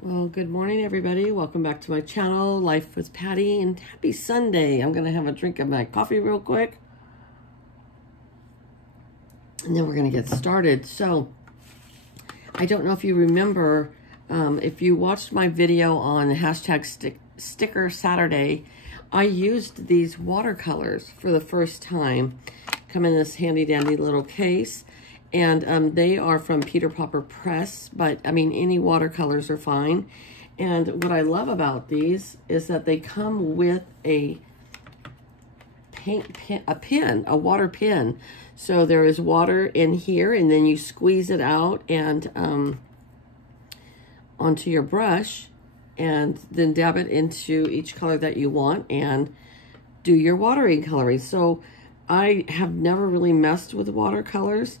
Well, good morning, everybody. Welcome back to my channel, Life with Patty, and happy Sunday. I'm going to have a drink of my coffee real quick, and then we're going to get started. So, I don't know if you remember, if you watched my video on hashtag Sticker Saturday, I used these watercolors for the first time. Come in this handy-dandy little case. And they are from Peter Popper Press, but I mean, any watercolors are fine. And what I love about these is that they come with a a water pen. So there is water in here, and then you squeeze it out and onto your brush, and then dab it into each color that you want and do your watercolor coloring. So I have never really messed with watercolors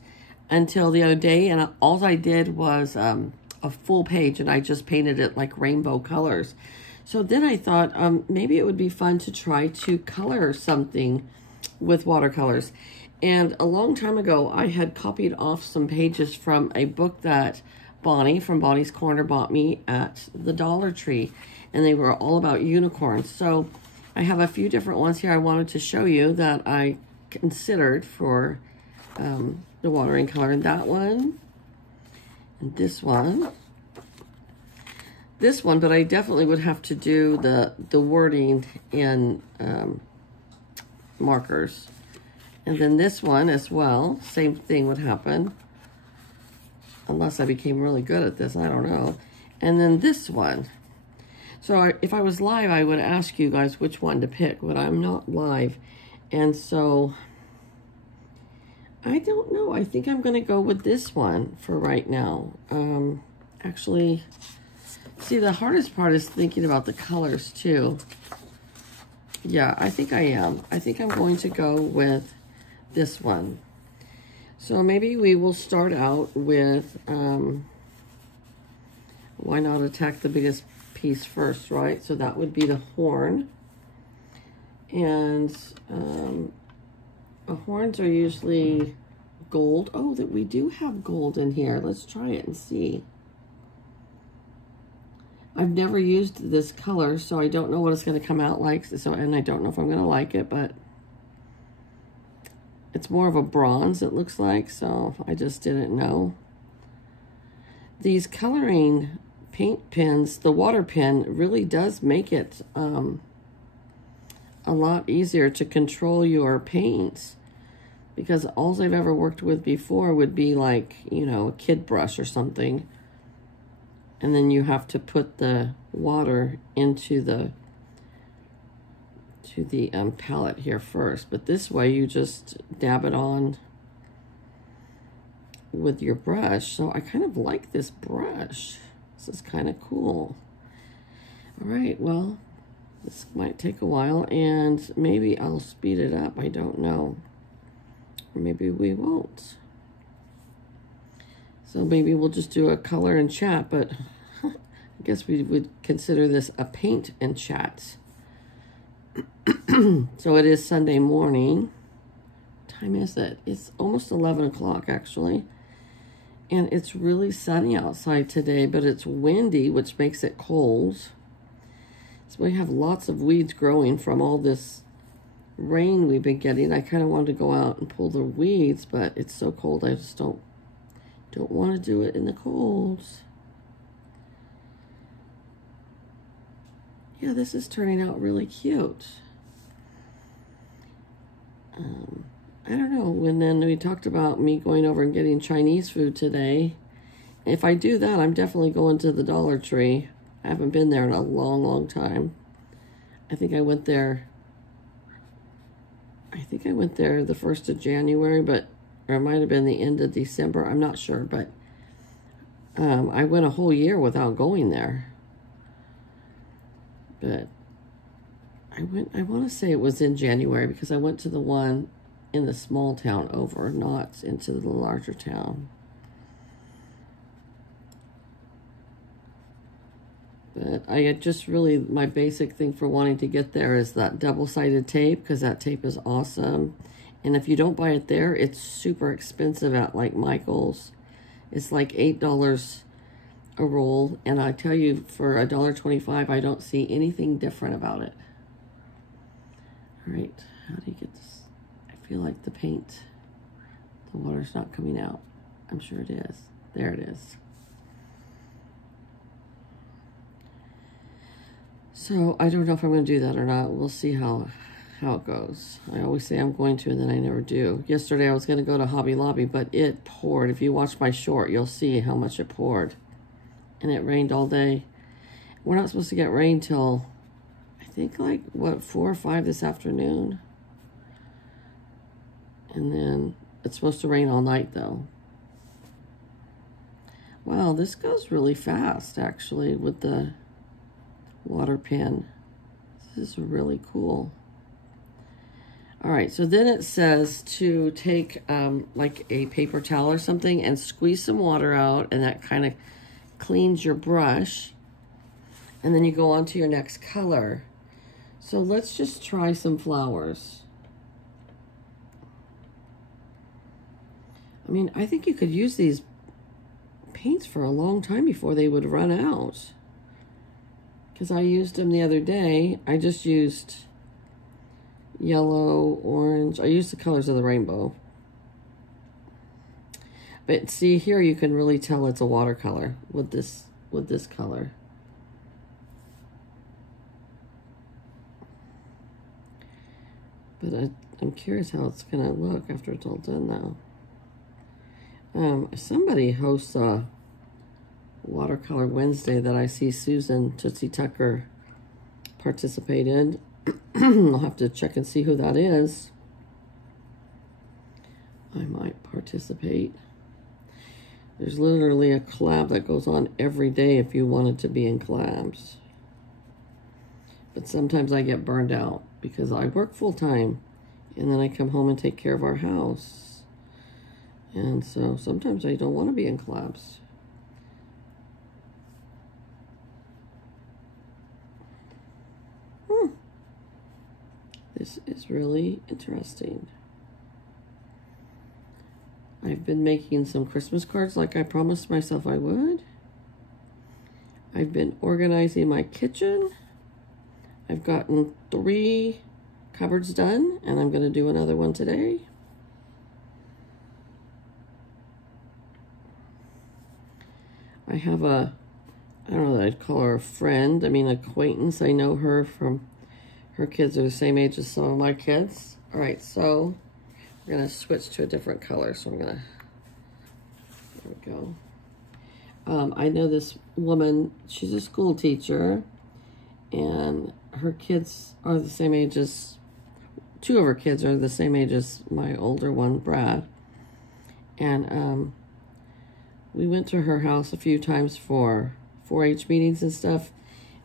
until the other day, and all I did was a full page, and I just painted it like rainbow colors. So then I thought maybe it would be fun to try to color something with watercolors. And a long time ago, I had copied off some pages from a book that Bonnie from Bonnie's Corner bought me at the Dollar Tree, and they were all about unicorns. So I have a few different ones here I wanted to show you that I considered for the watering color, and that one, and this one, but I definitely would have to do the wording in markers. And then this one as well, same thing would happen, unless I became really good at this, I don't know. And then this one. So if I was live, I would ask you guys which one to pick, but I'm not live, and so I don't know. I think I'm going to go with this one for right now. Actually, see, the hardest part is thinking about the colors too. Yeah, I think I am. I think I'm going to go with this one. So maybe we will start out with, why not attack the biggest piece first, right? So that would be the horn. And horns are usually gold. Oh, that we do have gold in here. Let's try it and see. I've never used this color, so I don't know what it's going to come out like. So, and I don't know if I'm going to like it, but it's more of a bronze, it looks like. So I just didn't know. These coloring paint pens, the water pen really does make it a lot easier to control your paints, because all I've ever worked with before would be like, you know, a kid brush or something, and then you have to put the water into the palette here first. But this way you just dab it on with your brush. So I kind of like this brush. This is kind of cool. All right, well, this might take a while, and maybe I'll speed it up. I don't know. Or maybe we won't. So maybe we'll just do a color and chat, but I guess we would consider this a paint and chat. So it is Sunday morning. What time is it? It's almost 11 o'clock, actually. And it's really sunny outside today, but it's windy, which makes it cold. So we have lots of weeds growing from all this rain we've been getting. I kind of wanted to go out and pull the weeds, but it's so cold. I just don't want to do it in the cold. Yeah, this is turning out really cute. I don't know. And then we talked about me going over and getting Chinese food today. If I do that, I'm definitely going to the Dollar Tree. I haven't been there in a long, long time. I think I went there the 1st of January, or it might have been the end of December. I'm not sure, but I went a whole year without going there. But I want to say it was in January, because I went to the one in the small town over, not into the larger town. But I had just really, my basic thing for wanting to get there is that double-sided tape, because that tape is awesome. And if you don't buy it there, it's super expensive at like Michael's. It's like $8 a roll, and I tell you, for $1.25, I don't see anything different about it. All right, how do you get this? I feel like the paint, the water's not coming out. I'm sure it is. There it is. So I don't know if I'm going to do that or not. We'll see how it goes. I always say I'm going to, and then I never do. Yesterday I was going to go to Hobby Lobby, but it poured. If you watch my short, you'll see how much it poured. And it rained all day. We're not supposed to get rain till, I think, like, what, 4 or 5 this afternoon? And then it's supposed to rain all night, though. Wow, this goes really fast, actually, with the water pen. This is really cool. All right, so then it says to take like a paper towel or something and squeeze some water out, and that kind of cleans your brush. And then you go on to your next color. So let's just try some flowers. I mean, I think you could use these paints for a long time before they would run out. Because I used them the other day. I just used yellow, orange. I used the colors of the rainbow. But see, here you can really tell it's a watercolor with this color. But I'm curious how it's going to look after it's all done now. Somebody hosts a Watercolor Wednesday that I see Susan Tootsie Tucker participate in. I'll have to check and see who that is. I might participate. There's literally a collab that goes on every day if you wanted to be in collabs. But sometimes I get burned out because I work full-time and then I come home and take care of our house. And so sometimes I don't want to be in collabs. This is really interesting. I've been making some Christmas cards like I promised myself I would. I've been organizing my kitchen. I've gotten 3 cupboards done, and I'm going to do another one today. I have I don't know that I'd call her a friend. I mean, acquaintance. I know her from, her kids are the same age as some of my kids. All right, so we're going to switch to a different color. So I'm going to, there we go. I know this woman, she's a school teacher, and her kids are the same age as, 2 of her kids are the same age as my older one, Brad. And we went to her house a few times for 4-H meetings and stuff,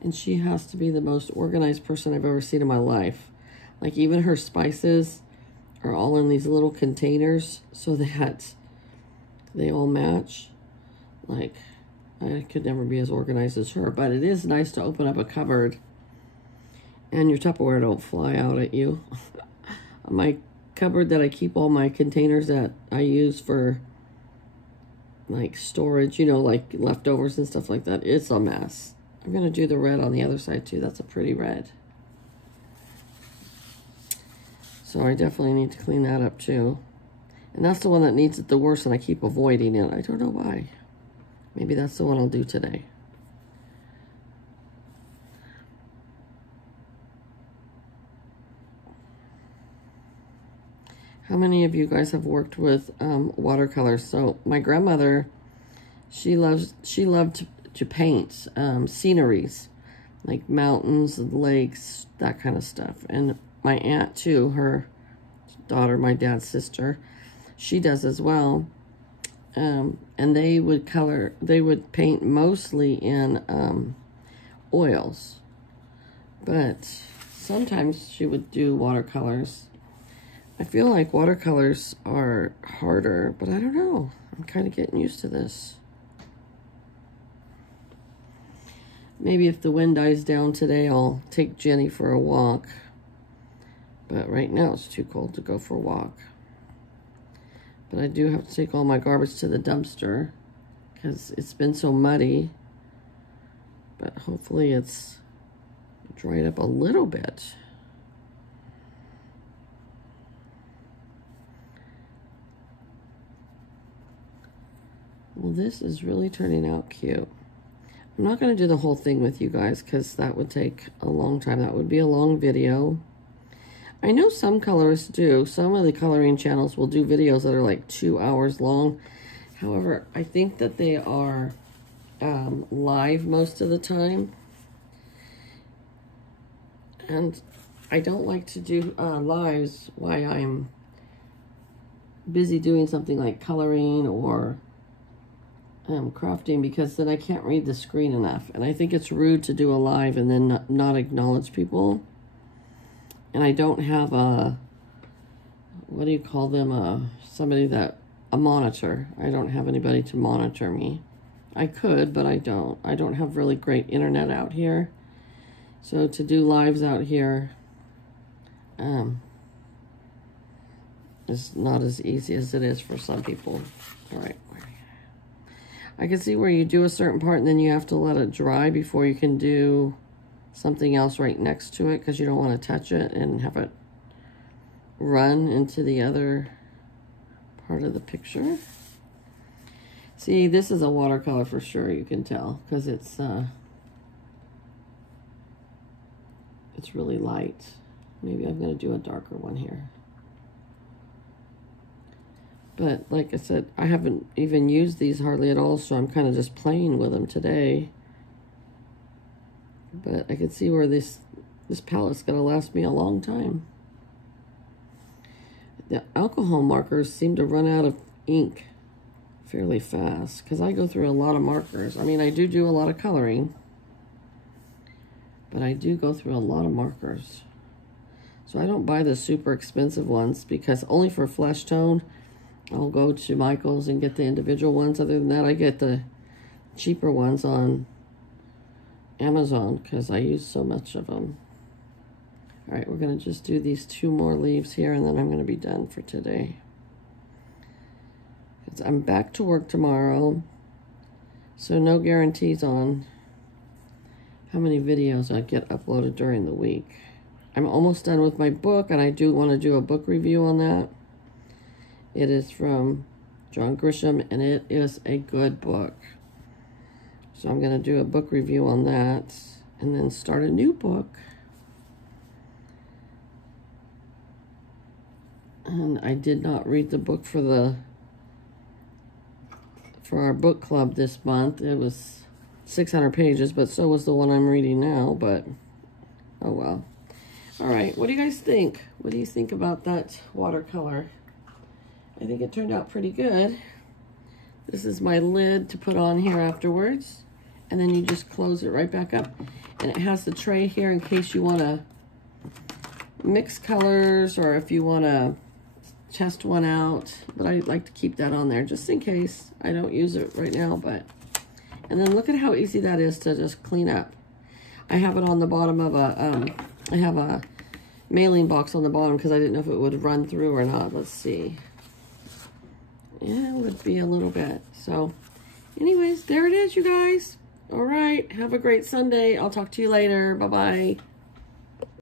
and she has to be the most organized person I've ever seen in my life. Like, even her spices are all in these little containers so that they all match. Like, I could never be as organized as her, but it is nice to open up a cupboard and your Tupperware don't fly out at you. My cupboard that I keep all my containers that I use for like storage, you know, like leftovers and stuff like that, it's a mess. I'm going to do the red on the other side too. That's a pretty red. So I definitely need to clean that up too. And that's the one that needs it the worst, and I keep avoiding it. I don't know why. Maybe that's the one I'll do today. How many of you guys have worked with watercolors? So my grandmother, she loved to paint sceneries, like mountains, lakes, that kind of stuff. And my aunt too, her daughter, my dad's sister, she does as well. And they would paint mostly in oils, but sometimes she would do watercolors. I feel like watercolors are harder, but I don't know. I'm kind of getting used to this. Maybe if the wind dies down today, I'll take Jenny for a walk. But right now it's too cold to go for a walk. But I do have to take all my garbage to the dumpster because it's been so muddy. but hopefully it's dried up a little bit. Well, this is really turning out cute. I'm not going to do the whole thing with you guys because that would take a long time. That would be a long video. I know some colorists do. Some of the coloring channels will do videos that are like 2 hours long. However, I think that they are live most of the time. And I don't like to do lives while I'm busy doing something like coloring or crafting, because then I can't read the screen enough. And I think it's rude to do a live and then not acknowledge people. And I don't have a, what do you call them, somebody that, a monitor. I don't have anybody to monitor me. I could, but I don't. I don't have really great internet out here. So to do lives out here is not as easy as it is for some people. All right. I can see where you do a certain part and then you have to let it dry before you can do something else right next to it, because you don't want to touch it and have it run into the other part of the picture. See, this is a watercolor for sure, you can tell, because it's really light. Maybe I'm going to do a darker one here. But like I said, I haven't even used these hardly at all, so I'm kind of just playing with them today. But I can see where this palette's going to last me a long time. The alcohol markers seem to run out of ink fairly fast, because I go through a lot of markers. I mean, I do a lot of coloring, but I do go through a lot of markers. So I don't buy the super expensive ones, because only for flesh tone, I'll go to Michael's and get the individual ones. Other than that, I get the cheaper ones on Amazon because I use so much of them. All right, we're going to just do these 2 more leaves here, and then I'm going to be done for today. I'm back to work tomorrow, so no guarantees on how many videos I get uploaded during the week. I'm almost done with my book, and I do want to do a book review on that. It is from John Grisham, and it is a good book. So I'm going to do a book review on that, and then start a new book. And I did not read the book for our book club this month. It was 600 pages, but so was the one I'm reading now, but oh well. All right, what do you guys think? What do you think about that watercolor? I think it turned out pretty good. This is my lid to put on here afterwards. And then you just close it right back up. And it has the tray here in case you want to mix colors, or if you want to test one out. But I like to keep that on there just in case. I don't use it right now, but... And then look at how easy that is to just clean up. I have it on the bottom of a... I have a mailing box on the bottom because I didn't know if it would run through or not. Let's see. Yeah, it would be a little bit. So, anyways, there it is, you guys. All right. Have a great Sunday. I'll talk to you later. Bye-bye.